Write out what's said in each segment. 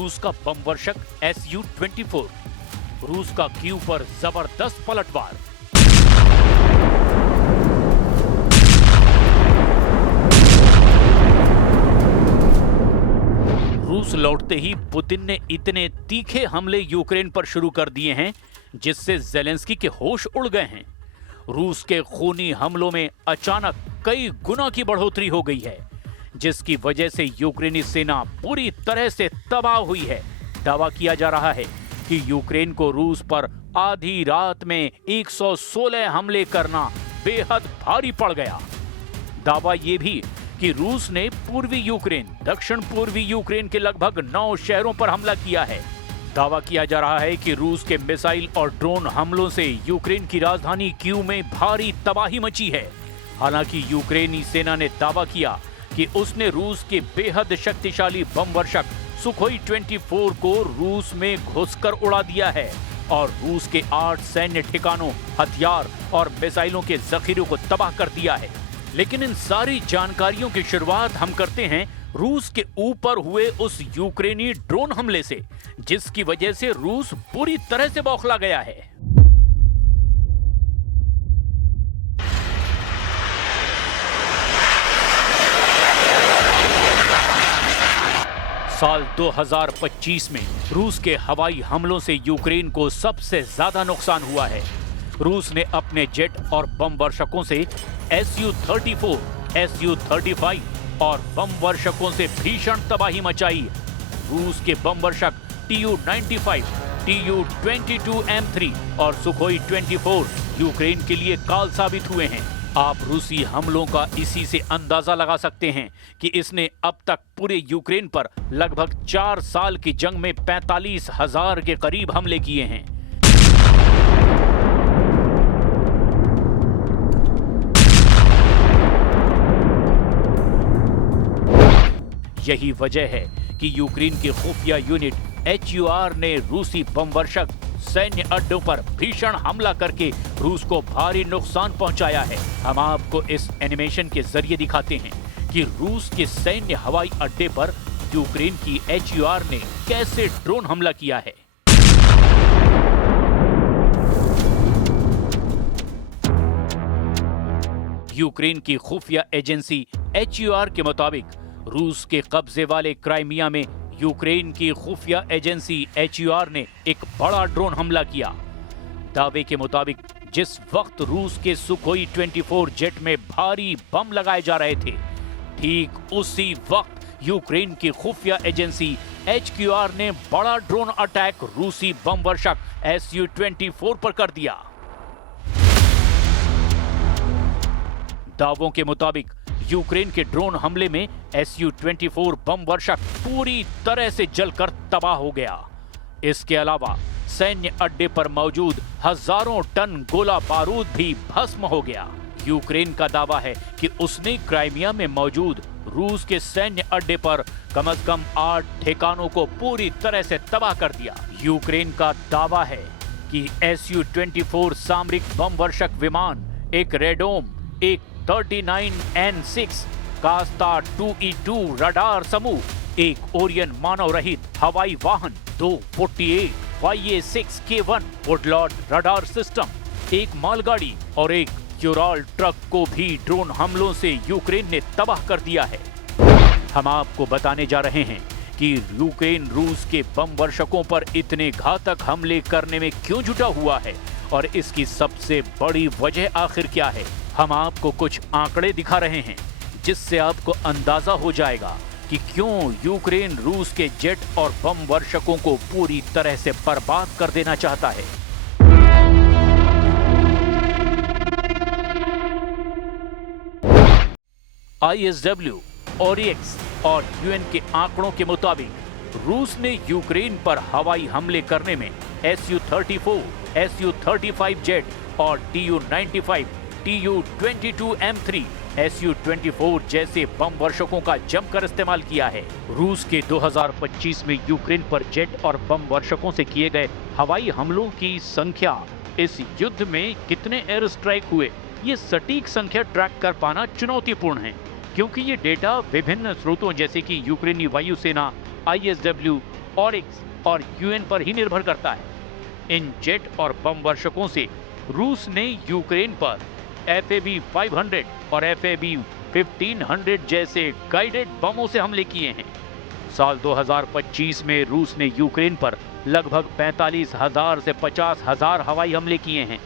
रूस का बम वर्षक Su-24। रूस का कीव पर जबरदस्त पलटवार। रूस लौटते ही पुतिन ने इतने तीखे हमले यूक्रेन पर शुरू कर दिए हैं जिससे जेलेंस्की के होश उड़ गए हैं। रूस के खूनी हमलों में अचानक कई गुना की बढ़ोतरी हो गई है, जिसकी वजह से यूक्रेनी सेना पूरी तरह से तबाह हुई है। दावा किया जा रहा है कि यूक्रेन को रूस पर आधी रात में 116 हमले करना बेहद भारी पड़ गया। दावा यह भी कि रूस ने पूर्वी यूक्रेन, दक्षिण पूर्वी यूक्रेन के लगभग 9 शहरों पर हमला किया है। दावा किया जा रहा है कि रूस के मिसाइल और ड्रोन हमलों से यूक्रेन की राजधानी कीव में भारी तबाही मची है। हालांकि यूक्रेनी सेना ने दावा किया कि उसने रूस के बेहद शक्तिशाली बम वर्षक सुखोई 24 को रूस में घुसकर उड़ा दिया है और रूस के 8 सैन्य ठिकानों, हथियार और मिसाइलों के जखीरों को तबाह कर दिया है। लेकिन इन सारी जानकारियों की शुरुआत हम करते हैं रूस के ऊपर हुए उस यूक्रेनी ड्रोन हमले से, जिसकी वजह से रूस पूरी तरह से बौखला गया है। साल 2025 में रूस के हवाई हमलों से यूक्रेन को सबसे ज्यादा नुकसान हुआ है। रूस ने अपने जेट और बम वर्षकों से Su-34, Su-35 और बम वर्षकों से भीषण तबाही मचाई। रूस के बम वर्षक Tu-95, Tu-22M3 और सुखोई 24 यूक्रेन के लिए काल साबित हुए हैं। आप रूसी हमलों का इसी से अंदाजा लगा सकते हैं कि इसने अब तक पूरे यूक्रेन पर लगभग 4 साल की जंग में 45,000 के करीब हमले किए हैं। यही वजह है कि यूक्रेन की खुफिया यूनिट HUR ने रूसी बम वर्षक सैन्य अड्डों पर भीषण हमला करके रूस को भारी नुकसान पहुंचाया है। हम आपको इस एनिमेशन के जरिए दिखाते हैं कि रूस के सैन्य हवाई अड्डे पर यूक्रेन की HUR ने कैसे ड्रोन हमला किया है। यूक्रेन की खुफिया एजेंसी HUR के मुताबिक रूस के कब्जे वाले क्राइमिया में यूक्रेन की खुफिया एजेंसी HUR ने एक बड़ा ड्रोन हमला किया। दावे के मुताबिक जिस वक्त रूस के सुखोई 24 जेट में भारी बम लगाए जा रहे थे, ठीक उसी वक्त यूक्रेन की खुफिया एजेंसी HQR ने बड़ा ड्रोन अटैक रूसी बम वर्षक Su-24 पर कर दिया। दावों के मुताबिक यूक्रेन के ड्रोन हमले में Su-24 बम वर्षक पूरी तरह से जलकर तबाह हो गया। इसके अलावा सैन्य अड्डे पर मौजूद हजारों टन गोला बारूद भी भस्म हो गया। यूक्रेन का दावा है कि उसने क्राइमिया में मौजूद रूस के सैन्य अड्डे पर कम से कम 8 ठिकानों को पूरी तरह से तबाह कर दिया। यूक्रेन का दावा है कि Su-24 सामरिक बम वर्षक विमान, एक रेडोम, एक 39N6 कास्ता 2E2 रडार समूह, एक ओरियन मानव रहित हवाई वाहन, 2 48 YA6K1 वुडलॉर्ड रडार सिस्टम, एक मालगाड़ी और एक यूरॉल ट्रक को भी ड्रोन हमलों से यूक्रेन ने तबाह कर दिया है। हम आपको बताने जा रहे हैं कि यूक्रेन रूस के बम वर्षकों पर इतने घातक हमले करने में क्यों जुटा हुआ है और इसकी सबसे बड़ी वजह आखिर क्या है। हम आपको कुछ आंकड़े दिखा रहे हैं जिससे आपको अंदाजा हो जाएगा कि क्यों यूक्रेन रूस के जेट और बम वर्षकों को पूरी तरह से बर्बाद कर देना चाहता है। ISW, ORIX और UN के आंकड़ों के मुताबिक रूस ने यूक्रेन पर हवाई हमले करने में Su-34, Su-35 जेट और Tu-95, Tu-22M3, Su-24 जैसे बम वर्षकों का जमकर इस्तेमाल किया है। रूस के 2025 में यूक्रेन पर जेट और बम वर्षकों से किए गए हवाई हमलों की संख्या, इस युद्ध में कितने एयर स्ट्राइक हुए, ये सटीक संख्या ट्रैक कर पाना चुनौतीपूर्ण है, क्योंकि ये डेटा विभिन्न स्रोतों जैसे कि यूक्रेनी वायुसेना, ISW, ऑरिक्स और यूएन पर ही निर्भर करता है। इन जेट और बम वर्षकों से रूस ने यूक्रेन पर FAB-500 और FAB-1500 जैसे गाइडेड बमों से हमले किए हैं। साल 2025 में रूस ने यूक्रेन पर लगभग 45,000 से 50,000 हवाई हमले किए हैं,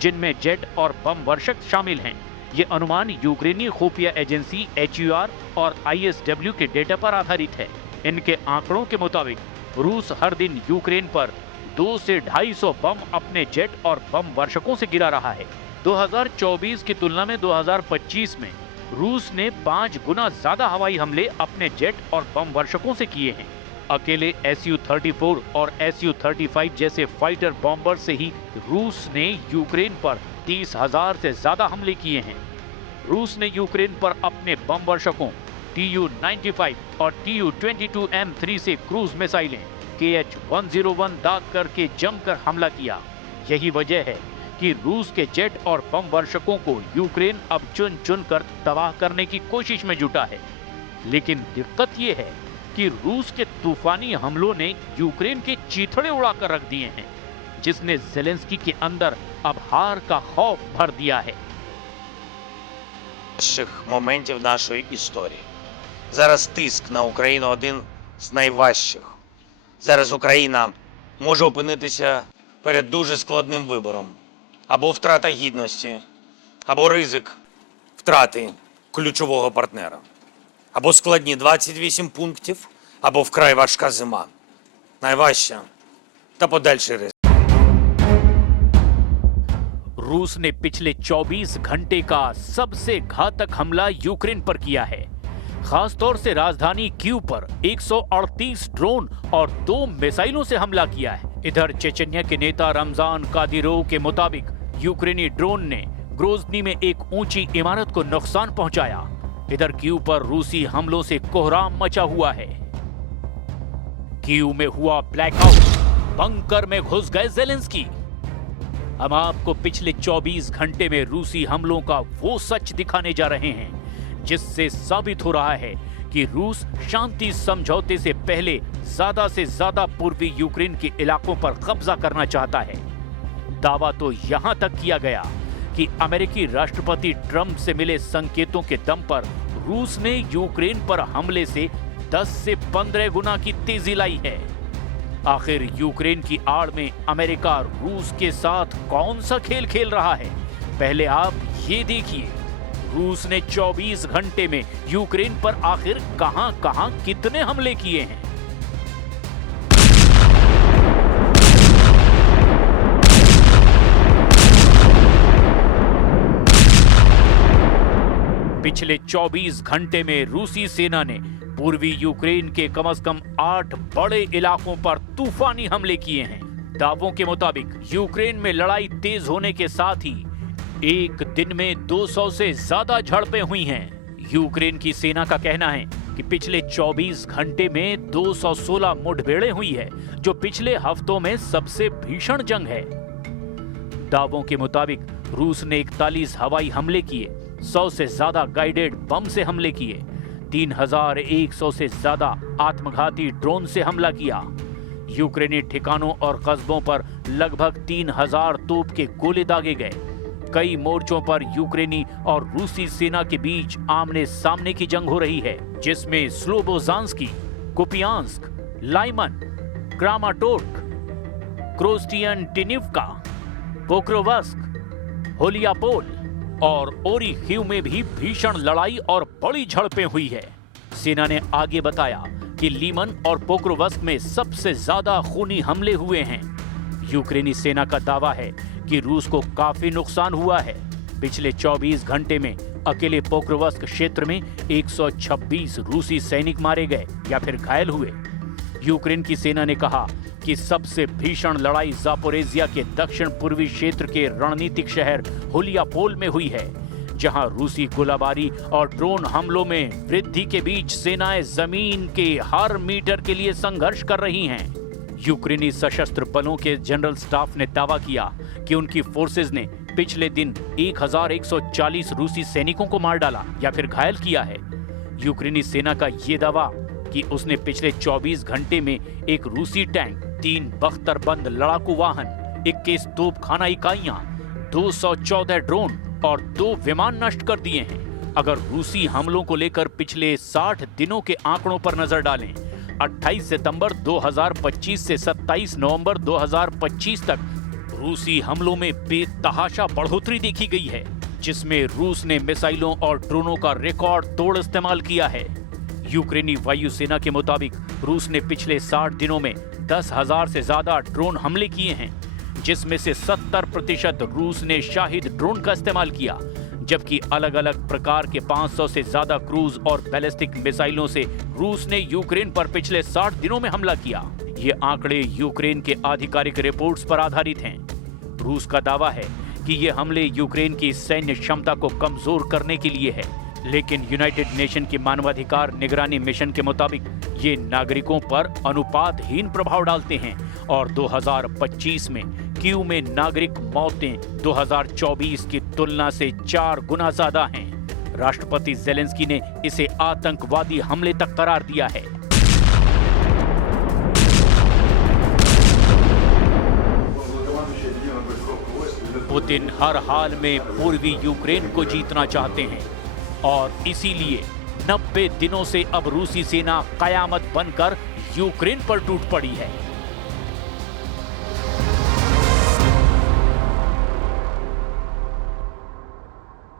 जिनमें जेट और बम वर्षक शामिल हैं। ये अनुमान यूक्रेनी खुफिया एजेंसी HUR और ISW के डेटा पर आधारित है। इनके आंकड़ों के मुताबिक रूस हर दिन यूक्रेन पर 200 से 250 बम अपने जेट और बम वर्षकों से गिरा रहा है। 2024 की तुलना में 2025 में रूस ने 5 गुना ज्यादा हवाई हमले अपने जेट और बम वर्षकों से किए हैं। अकेले Su-34 और Su-35 जैसे फाइटर बॉम्बर से ही रूस ने यूक्रेन पर 30,000 से ज्यादा हमले किए हैं। रूस ने यूक्रेन पर अपने बम वर्षकों Tu-95 और Tu-22M3 से क्रूज मिसाइलें KH-101 दाग करके जमकर हमला किया। यही वजह है कि रूस के जेट और बम वर्षकों को यूक्रेन अब चुन चुन कर तबाह करने की कोशिश में जुटा है। लेकिन दिक्कत यह है कि रूस के तूफानी हमलों ने यूक्रेन के चीथड़े उड़ाकर रख दिए हैं, जिसने ज़ेलेंस्की के अंदर अब हार का खौफ भर दिया है। Моментів нашої історії. Зараз тиск на Україну один з найважчих. Зараз Україна може опинитися перед дуже складним вибором. Або втрата гідності, або ризик втрати ключового партнера. Або складні 28 пунктів, або вкрай важка зима. Найважча та подальший ризик. रूस ने पिछले 24 घंटे का सबसे घातक हमला यूक्रेन पर किया है। खासतौर से राजधानी कीव पर 138 ड्रोन और 2 मिसाइलों से हमला किया है। इधर चेचन्या के नेता रमजान कादिरोव के मुताबिक यूक्रेनी ड्रोन ने ग्रोजनी में एक ऊंची इमारत को नुकसान पहुंचाया। इधर कीव पर रूसी हमलों से कोहराम मचा हुआ है। कीव में हुआ ब्लैकआउट, बंकर में घुस गए ज़ेलेंस्की। हम आपको पिछले 24 घंटे में रूसी हमलों का वो सच दिखाने जा रहे हैं जिससे साबित हो रहा है कि रूस शांति समझौते से पहले ज्यादा से ज्यादा पूर्वी यूक्रेन के इलाकों पर कब्जा करना चाहता है। दावा तो यहां तक किया गया कि अमेरिकी राष्ट्रपति ट्रंप से मिले संकेतों के दम पर रूस ने यूक्रेन पर हमले से 10 से 15 गुना की तेजी लाई है। आखिर यूक्रेन की आड़ में अमेरिका रूस के साथ कौन सा खेल खेल रहा है? पहले आप ये देखिए, रूस ने 24 घंटे में यूक्रेन पर आखिर कहां-कहां कितने हमले किए हैं। पिछले 24 घंटे में रूसी सेना ने पूर्वी यूक्रेन के कम से कम 8 बड़े इलाकों पर तूफानी हमले किए हैं। दावों के मुताबिक यूक्रेन में लड़ाई तेज होने के साथ ही एक दिन में 200 से ज्यादा झड़पें हुई हैं। यूक्रेन की सेना का कहना है कि पिछले 24 घंटे में 216 मुठभेड़ें हुई है, जो पिछले हफ्तों में सबसे भीषण जंग है। दावों के मुताबिक रूस ने 41 हवाई हमले किए, 100 से ज्यादा गाइडेड बम से हमले किए, 3,100 से ज्यादा आत्मघाती ड्रोन से हमला किया। यूक्रेनी ठिकानों और कस्बों पर लगभग 3,000 तोप के गोले दागे गए। कई मोर्चों पर यूक्रेनी और रूसी सेना के बीच आमने सामने की जंग हो रही है, जिसमें स्लोबोजांस्की, कुपियांस्क, लाइमन, क्रामाटोर्क, क्रोस्टियनटिनिवका, पोक्रोवस्क, होलियापोल और ओरिखीव में भी भीषण लड़ाई और बड़ी झड़पें हुई है। सेना ने आगे बताया कि लीमन और पोक्रोवस्क में सबसे ज्यादा खूनी हमले हुए हैं। यूक्रेनी सेना का दावा है कि रूस को काफी नुकसान हुआ है। पिछले 24 घंटे में अकेले पोक्रोवस्क क्षेत्र में 126 रूसी सैनिक मारे गए या फिर घायल हुए। यूक्रेन की सेना ने कहा कि सबसे भीषण लड़ाई जापोरेजिया के दक्षिण पूर्वी क्षेत्र के रणनीतिक शहर होलियापोल में हुई है, जहां रूसी गोलाबारी और ड्रोन हमलों में वृद्धि के बीच सेनाएं जमीन के हर मीटर के लिए संघर्ष कर रही हैं। यूक्रेनी सशस्त्र बलों के जनरल स्टाफ ने दावा किया कि उनकी फोर्सेज ने पिछले दिन 1140 रूसी सैनिकों को मार डाला या फिर घायल किया है। यूक्रेनी सेना का ये दावा जबकि उसने पिछले 24 घंटे में एक रूसी टैंक, 3 बख्तरबंद लड़ाकू वाहन, 21 तोपखाना इकाइयां, 214 ड्रोन और 2 विमान नष्ट कर दिए हैं। अगर रूसी हमलों को लेकर पिछले 60 दिनों के आंकड़ों पर नजर डालें, 28 सितंबर 2025 से 27 नवंबर 2025 तक रूसी हमलों में बेतहाशा बढ़ोतरी देखी गई है, जिसमें रूस ने मिसाइलों और ड्रोनों का रिकॉर्ड तोड़ इस्तेमाल किया है। यूक्रेनी वायुसेना के मुताबिक रूस ने पिछले 60 दिनों में 10,000 से ज्यादा ड्रोन हमले किए हैं, जिसमें से 70% रूस ने शाहिद ड्रोन का इस्तेमाल किया, जबकि अलग अलग प्रकार के 500 से ज्यादा क्रूज और बैलिस्टिक मिसाइलों से रूस ने यूक्रेन पर पिछले 60 दिनों में हमला किया। ये आंकड़े यूक्रेन के आधिकारिक रिपोर्ट्स पर आधारित हैं। रूस का दावा है कि ये हमले यूक्रेन की सैन्य क्षमता को कमजोर करने के लिए है, लेकिन यूनाइटेड नेशन के मानवाधिकार निगरानी मिशन के मुताबिक ये नागरिकों पर अनुपातहीन प्रभाव डालते हैं और 2025 में कीव में नागरिक मौतें 2024 की तुलना से 4 गुना ज्यादा हैं। राष्ट्रपति ज़ेलेंस्की ने इसे आतंकवादी हमले तक करार दिया है। पुतिन हर हाल में पूर्वी यूक्रेन को जीतना चाहते हैं और इसीलिए 90 दिनों से अब रूसी सेना कयामत बनकर यूक्रेन पर टूट पड़ी है।